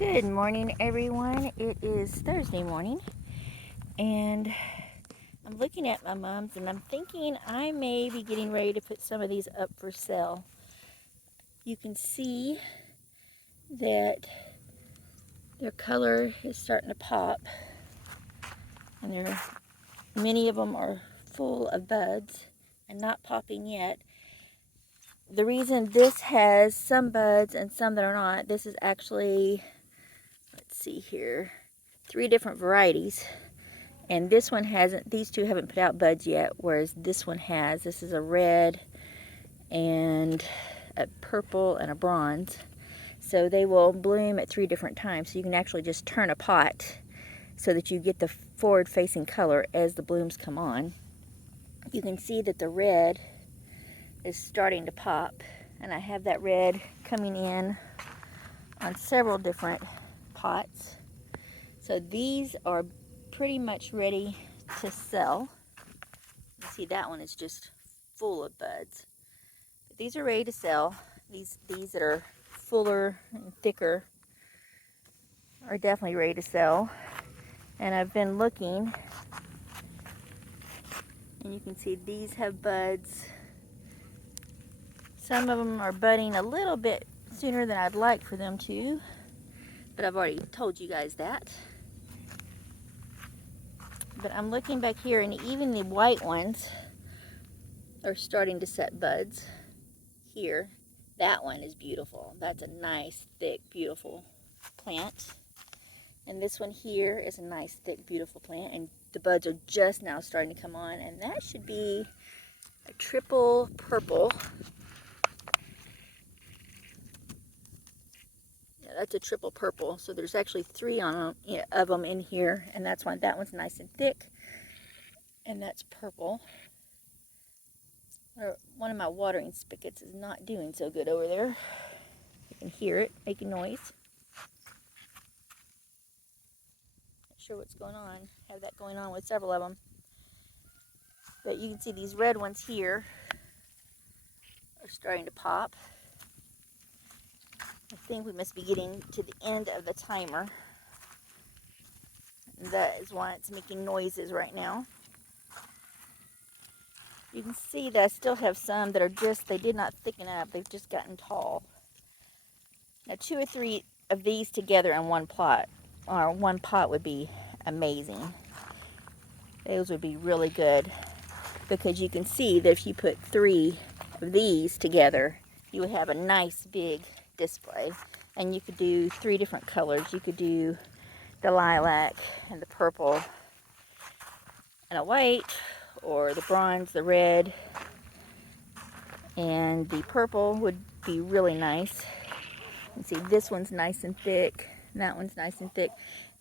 Good morning, everyone. It is Thursday morning, and I'm looking at my mums, and I'm thinking I may be getting ready to put some of these up for sale. You can see that their color is starting to pop, and many of them are full of buds and not popping yet. The reason this has some buds and some that are not, this is actually, let's see here, 3 different varieties. And this one hasn't, these two haven't put out buds yet, whereas this one has. This is a red and a purple and a bronze. So they will bloom at 3 different times. So you can actually just turn a pot so that you get the forward-facing color as the blooms come on. You can see that the red is starting to pop, and I have that red coming in on several different pots. So these are pretty much ready to sell. You see that one is just full of buds. But these are ready to sell. These that are fuller and thicker are definitely ready to sell. And I've been looking, and you can see these have buds. Some of them are budding a little bit sooner than I'd like for them to, but I've already told you guys that. But I'm looking back here, and even the white ones are starting to set buds here. That one is beautiful. That's a nice, thick, beautiful plant. And this one here is a nice, thick, beautiful plant. And the buds are just now starting to come on. And that should be a triple purple. Yeah, that's a triple purple. So there's actually 3 on them, yeah, of them in here. And that's why that one's nice and thick. And that's purple. One of my watering spigots is not doing so good over there. You can hear it making noise. Not sure what's going on. Have that going on with several of them. But you can see these red ones here are starting to pop. I think we must be getting to the end of the timer. And that is why it's making noises right now. You can see that I still have some that are just, they did not thicken up. They've just gotten tall. Now 2 or 3 of these together in one plot, or one pot, would be amazing. Those would be really good, because you can see that if you put 3 of these together, you would have a nice big display. And you could do 3 different colors. You could do the lilac and the purple and a white, or the bronze, the red, and the purple would be really nice. You can see this one's nice and thick, and that one's nice and thick.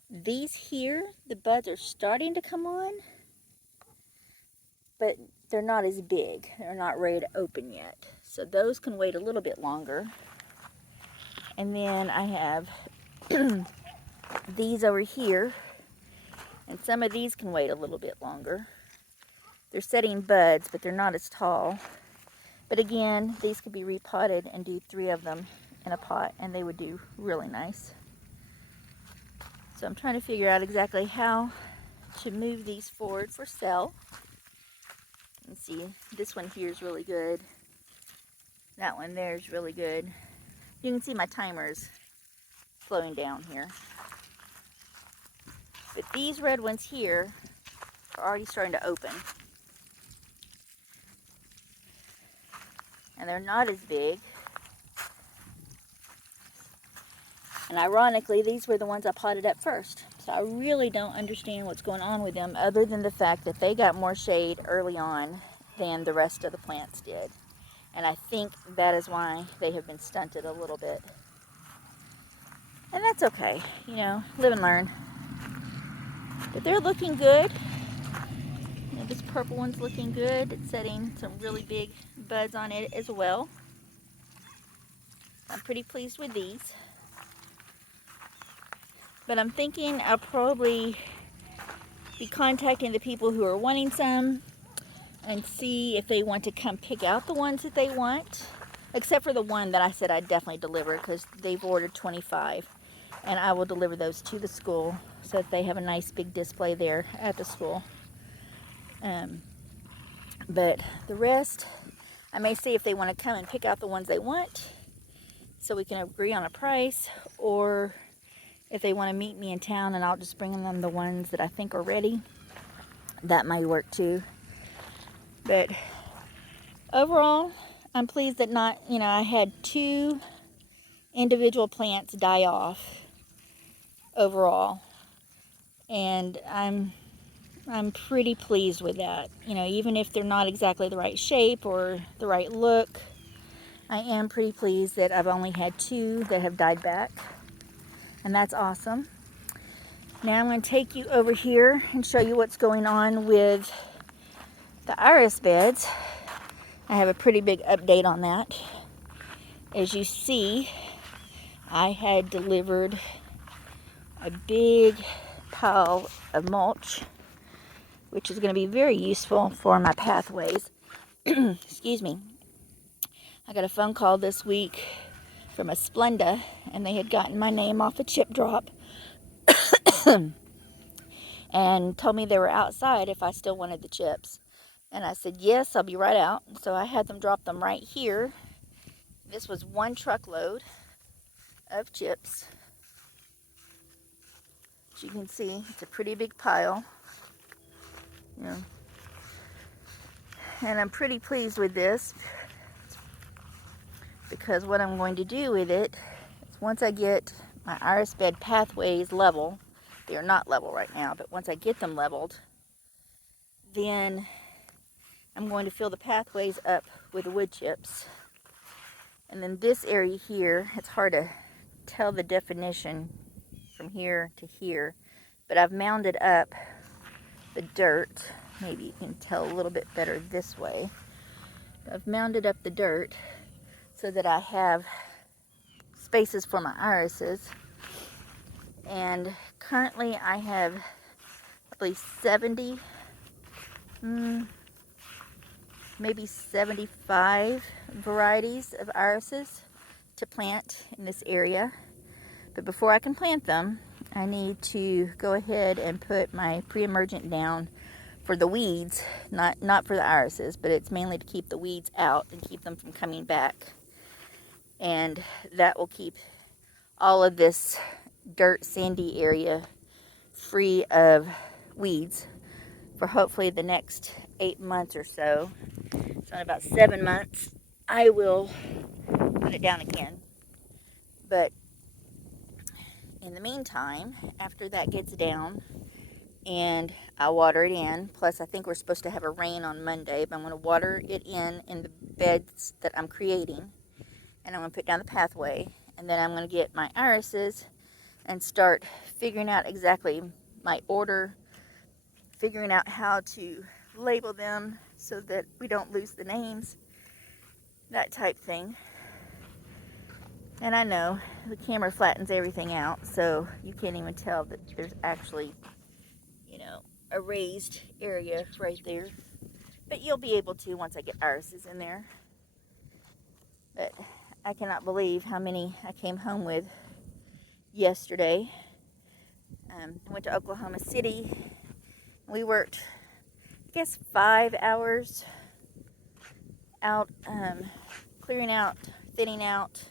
These here, the buds are starting to come on, but they're not as big. They're not ready to open yet. So those can wait a little bit longer. And then I have these over here, and some of these can wait a little bit longer. They're setting buds, but they're not as tall. But again, these could be repotted and do 3 of them in a pot, and they would do really nice. So I'm trying to figure out exactly how to move these forward for sale. You can see this one here is really good. That one there is really good. You can see my timer's slowing down here. But these red ones here are already starting to open. And they're not as big. And ironically, these were the ones I potted up first. So I really don't understand what's going on with them, other than the fact that they got more shade early on than the rest of the plants did. And I think that is why they have been stunted a little bit. And that's okay, you know, live and learn. But they're looking good. You know, this purple one's looking good. It's setting some really big buds on it as well. I'm pretty pleased with these. But I'm thinking I'll probably be contacting the people who are wanting some and see if they want to come pick out the ones that they want. Except for the one that I said I'd definitely deliver, because they've ordered 25. and I will deliver those to the school so that they have a nice big display there at the school. But the rest, I may see if they want to come and pick out the ones they want so we can agree on a price, or if they want to meet me in town and I'll just bring them the ones that I think are ready. That might work too. But overall, I'm pleased that I had 2 individual plants die off overall. And I'm pretty pleased with that. Even if they're not exactly the right shape or the right look, I am pretty pleased that I've only had 2 that have died back. And that's awesome. Now I'm going to take you over here and show you what's going on with the iris beds. I have a pretty big update on that. As you see, I had delivered a big pile of mulch, which is going to be very useful for my pathways. Excuse me. I got a phone call this week from a Splenda, and they had gotten my name off a chip drop and told me they were outside if I still wanted the chips. And I said, yes, I'll be right out. So I had them drop them right here. This was 1 truckload of chips. As you can see, it's a pretty big pile. And I'm pretty pleased with this, because what I'm going to do with it is, once I get my iris bed pathways level, they are not level right now, but once I get them leveled, then I'm going to fill the pathways up with wood chips. And then this area here, it's hard to tell the definition from here to here, but I've mounded up the dirt. Maybe you can tell a little bit better this way. I've mounded up the dirt so that I have spaces for my irises. And currently I have probably 70, maybe 75 varieties of irises to plant in this area. But before I can plant them, I need to go ahead and put my pre-emergent down for the weeds, not for the irises, but it's mainly to keep the weeds out and keep them from coming back. And that will keep all of this dirt, sandy area free of weeds for hopefully the next 8 months or so. So in about 7 months, I will put it down again. But in the meantime, after that gets down and I water it in, plus I think we're supposed to have a rain on Monday, but I'm going to water it in the beds that I'm creating, and I'm going to put down the pathway, and then I'm going to get my irises and start figuring out exactly my order, figuring out how to label them so that we don't lose the names, that type thing. And I know the camera flattens everything out, so you can't even tell that there's actually, a raised area right there. But you'll be able to once I get irises in there. But I cannot believe how many I came home with yesterday. I went to Oklahoma City. We worked, I guess, 5 hours out, clearing out, thinning out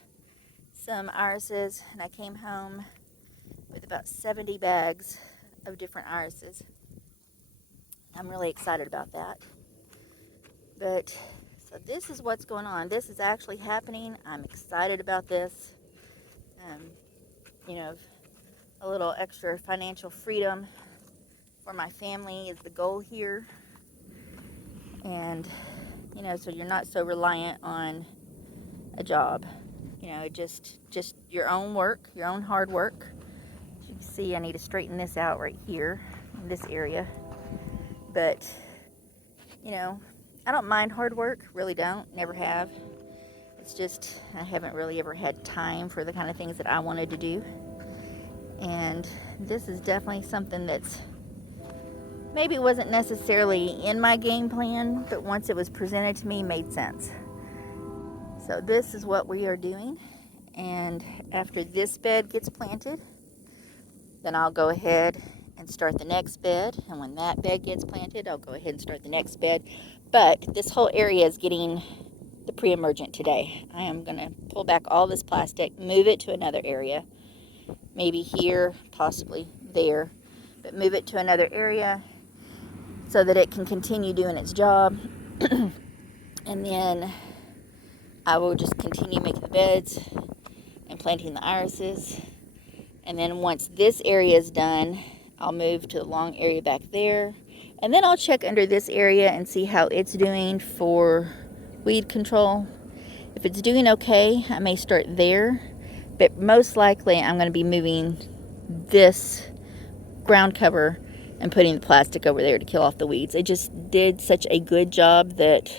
some irises, and I came home with about 70 bags of different irises. I'm really excited about that. But so this is what's going on. This is actually happening. I'm excited about this. A little extra financial freedom for my family is the goal here. And so you're not so reliant on a job. Just your own work, your own hard work. As you can see, I need to straighten this out right here in this area. But I don't mind hard work, really don't, never have. It's just I haven't really ever had time for the kind of things that I wanted to do. And this is definitely something that's maybe wasn't necessarily in my game plan, but once it was presented to me, made sense. So this is what we are doing. And after this bed gets planted, then I'll go ahead and start the next bed. And when that bed gets planted, I'll go ahead and start the next bed. But this whole area is getting the pre-emergent today. I am going to pull back all this plastic, move it to another area, maybe here, possibly there, but move it to another area so that it can continue doing its job. And then I will just continue making the beds and planting the irises. And then once this area is done, I'll move to the long area back there. And then I'll check under this area and see how it's doing for weed control. If it's doing okay, I may start there. But most likely I'm going to be moving this ground cover and putting the plastic over there to kill off the weeds. It just did such a good job that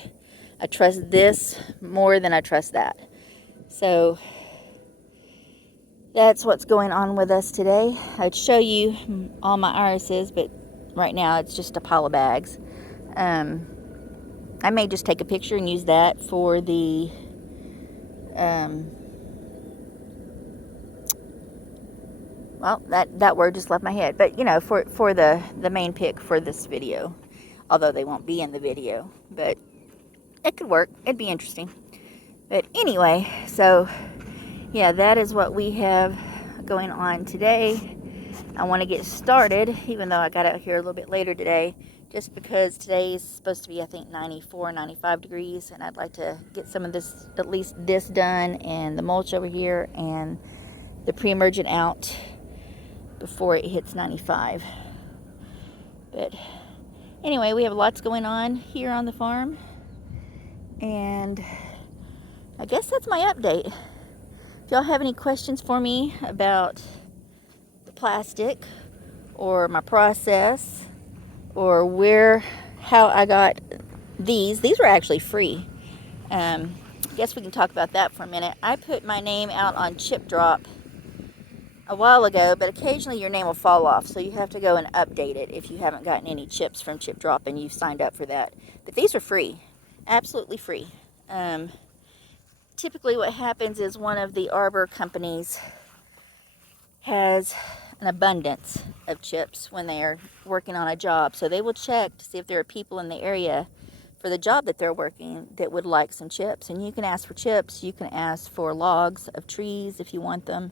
I trust this more than I trust that. So that's what's going on with us today. I'd show you all my irises, but right now it's just a pile of bags. I may just take a picture and use that for the well, that word just left my head. But, you know, for the main pic for this video. Although they won't be in the video. But it could work. It'd be interesting. But anyway, so, yeah, that is what we have going on today. I want to get started, even though I got out here a little bit later today. Just because today is supposed to be, I think, 94, 95 degrees. And I'd like to get some of this, at least this done. And the mulch over here. And the pre-emergent out before it hits 95. But anyway, we have lots going on here on the farm, and I guess that's my update. If y'all have any questions for me about the plastic or my process or how I got these were actually free. I guess we can talk about that for a minute. I put my name out on Chip Drop a while ago, but occasionally your name will fall off, so you have to go and update it if you haven't gotten any chips from Chip Drop and you've signed up for that. But these are free, absolutely free. Typically what happens is one of the arbor companies has an abundance of chips when they are working on a job, so they will check to see if there are people in the area for the job that they're working that would like some chips. And you can ask for chips, you can ask for logs of trees if you want them.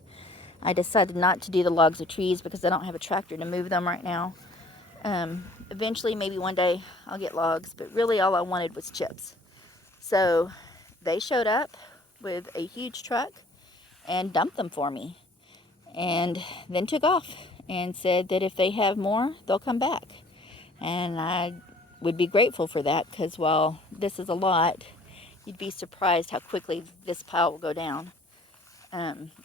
I decided not to do the logs of trees because I don't have a tractor to move them right now. Eventually, maybe one day, I'll get logs, but really all I wanted was chips. So they showed up with a huge truck and dumped them for me, and then took off and said that if they have more, they'll come back. And I would be grateful for that, because while this is a lot, you'd be surprised how quickly this pile will go down.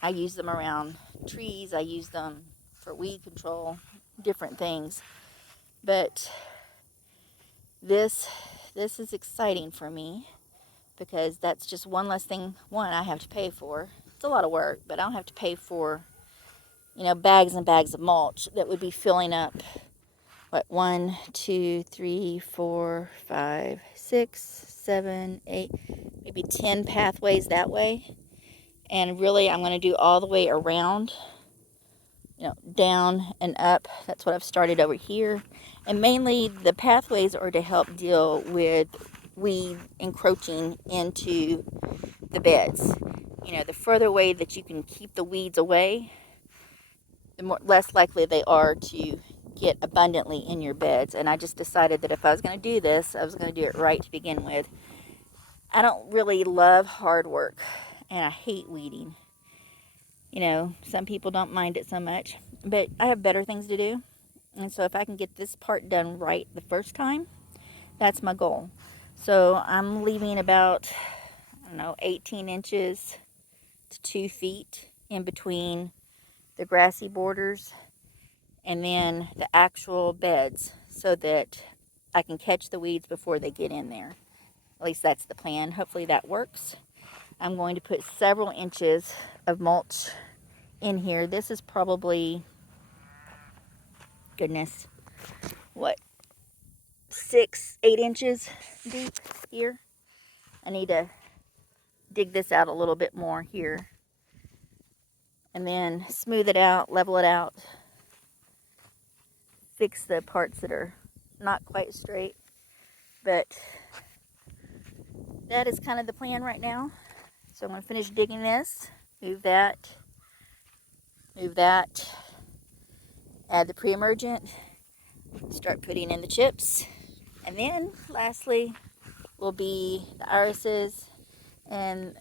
I use them around trees, I use them for weed control, different things. But this is exciting for me, because that's just one less thing, I have to pay for. It's a lot of work, but I don't have to pay for, bags and bags of mulch that would be filling up, 1, 2, 3, 4, 5, 6, 7, 8, maybe 10 pathways that way. And really, I'm going to do all the way around, down and up. That's what I've started over here. And mainly, the pathways are to help deal with weed encroaching into the beds. The further away that you can keep the weeds away, the less likely they are to get abundantly in your beds. And I just decided that if I was going to do this, I was going to do it right to begin with. I don't really love hard work, and I hate weeding. Some people don't mind it so much, but I have better things to do. And so if I can get this part done right the first time, that's my goal. So I'm leaving about, 18 inches to 2 feet in between the grassy borders and then the actual beds, so that I can catch the weeds before they get in there. At least that's the plan. Hopefully that works. I'm going to put several inches of mulch in here. This is probably, goodness, 6, 8 inches deep here. I need to dig this out a little bit more here, and then smooth it out, level it out, fix the parts that are not quite straight. But that is kind of the plan right now. So I'm going to finish digging this, move that, add the pre-emergent, start putting in the chips, and then lastly will be the irises and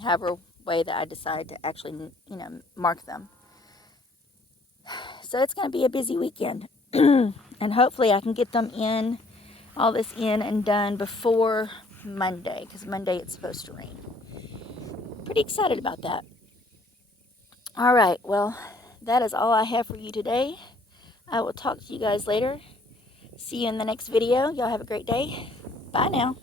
however way that I decide to actually, mark them. So it's going to be a busy weekend. And hopefully I can get them in, all this in and done before Monday, because Monday it's supposed to rain. Pretty excited about that. All right, well, that is all I have for you today. I will talk to you guys later. See you in the next video. Y'all have a great day. Bye now.